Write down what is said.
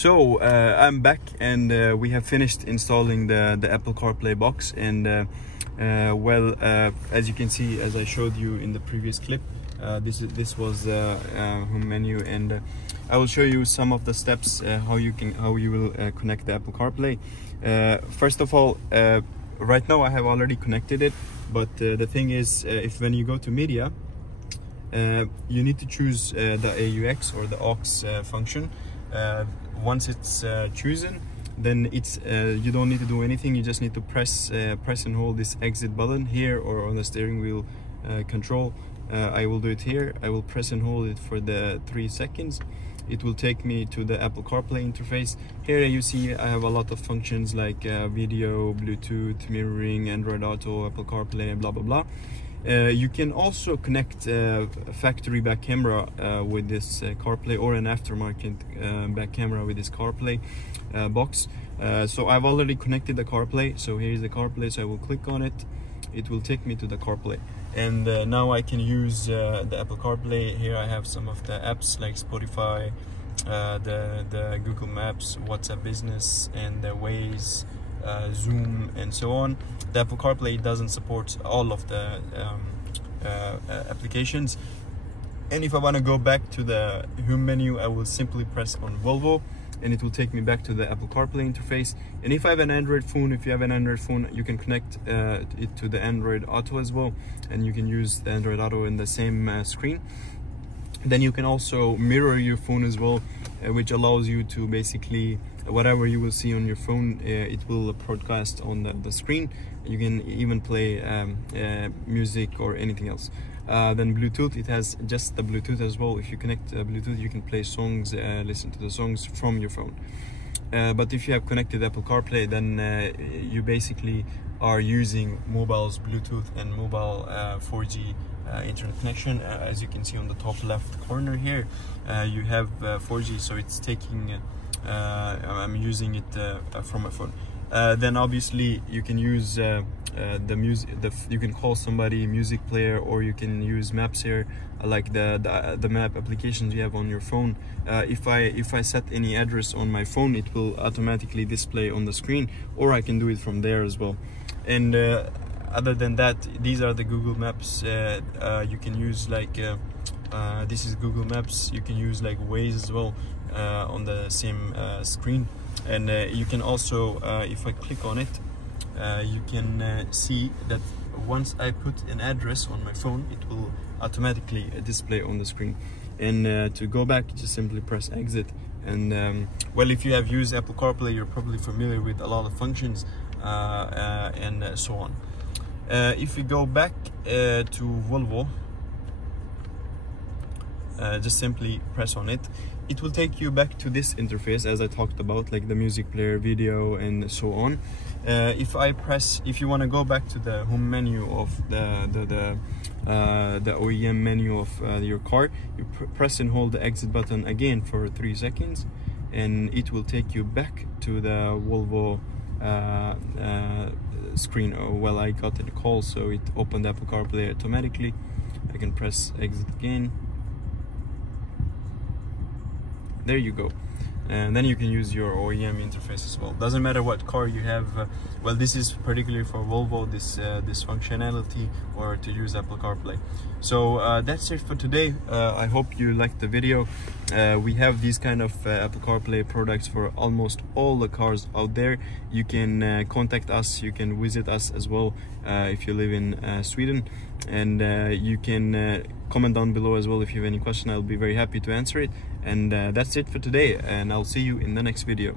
So I'm back, and we have finished installing the Apple CarPlay box, and as you can see, as I showed you in the previous clip, this was home menu, and I will show you some of the steps how you will connect the Apple CarPlay. First of all, right now I have already connected it, but the thing is, when you go to media, you need to choose the AUX or the aux function. Once it's chosen, then it's you don't need to do anything. You just need to press and hold this exit button here or on the steering wheel control. I will do it here. I will press and hold it for the 3 seconds. It will take me to the Apple CarPlay interface. Here you see I have a lot of functions like video, Bluetooth, mirroring, Android Auto, Apple CarPlay, blah blah blah. You can also connect a factory back camera with this CarPlay, or an aftermarket back camera with this CarPlay box. So I've already connected the CarPlay. So here's the CarPlay. So I will click on it. It will take me to the CarPlay, and now I can use the Apple CarPlay. Here I have some of the apps like Spotify, the Google Maps, WhatsApp Business, and the Waze, Zoom, and so on. The Apple CarPlay doesn't support all of the applications, and if I want to go back to the home menu, I will simply press on Volvo, and it will take me back to the Apple CarPlay interface. And if I have an Android phone, if you have an Android phone, you can connect it to the Android Auto as well, and you can use the Android Auto in the same screen. Then you can also mirror your phone as well, which allows you to basically, whatever you will see on your phone, it will broadcast on the screen. You can even play music or anything else. Then Bluetooth, it has just the Bluetooth as well. If you connect Bluetooth, you can play songs, listen to the songs from your phone. But if you have connected Apple CarPlay, then you basically are using mobile's Bluetooth and mobile 4G internet connection. As you can see on the top left corner here, you have 4G, so it's taking I'm using it from my phone. Then obviously you can use the music, you can call somebody, music player, or you can use maps here, like the map applications you have on your phone. If I set any address on my phone, it will automatically display on the screen, or I can do it from there as well. And other than that, these are the Google Maps. You can use like this is Google Maps. You can use like Waze as well on the same screen. And you can also, if I click on it, you can see that once I put an address on my phone, it will automatically display on the screen. And to go back, just simply press exit. And well, if you have used Apple CarPlay, you're probably familiar with a lot of functions and so on. If we go back to Volvo, just simply press on it. It will take you back to this interface, as I talked about, like the music player, video, and so on. If you want to go back to the home menu of the OEM menu of your car, you press and hold the exit button again for 3 seconds, and it will take you back to the Volvo screen. Oh, well, I got a call, so it opened Apple CarPlay automatically. I can press exit again. There you go. And then you can use your OEM interface as well. Doesn't matter what car you have. Well, this is particularly for Volvo, this functionality, or to use Apple CarPlay. So that's it for today. I hope you liked the video. We have these kind of Apple CarPlay products for almost all the cars out there. You can contact us, you can visit us as well if you live in Sweden, and you can comment down below as well if you have any question. I'll be very happy to answer it. And that's it for today, and I'll see you in the next video.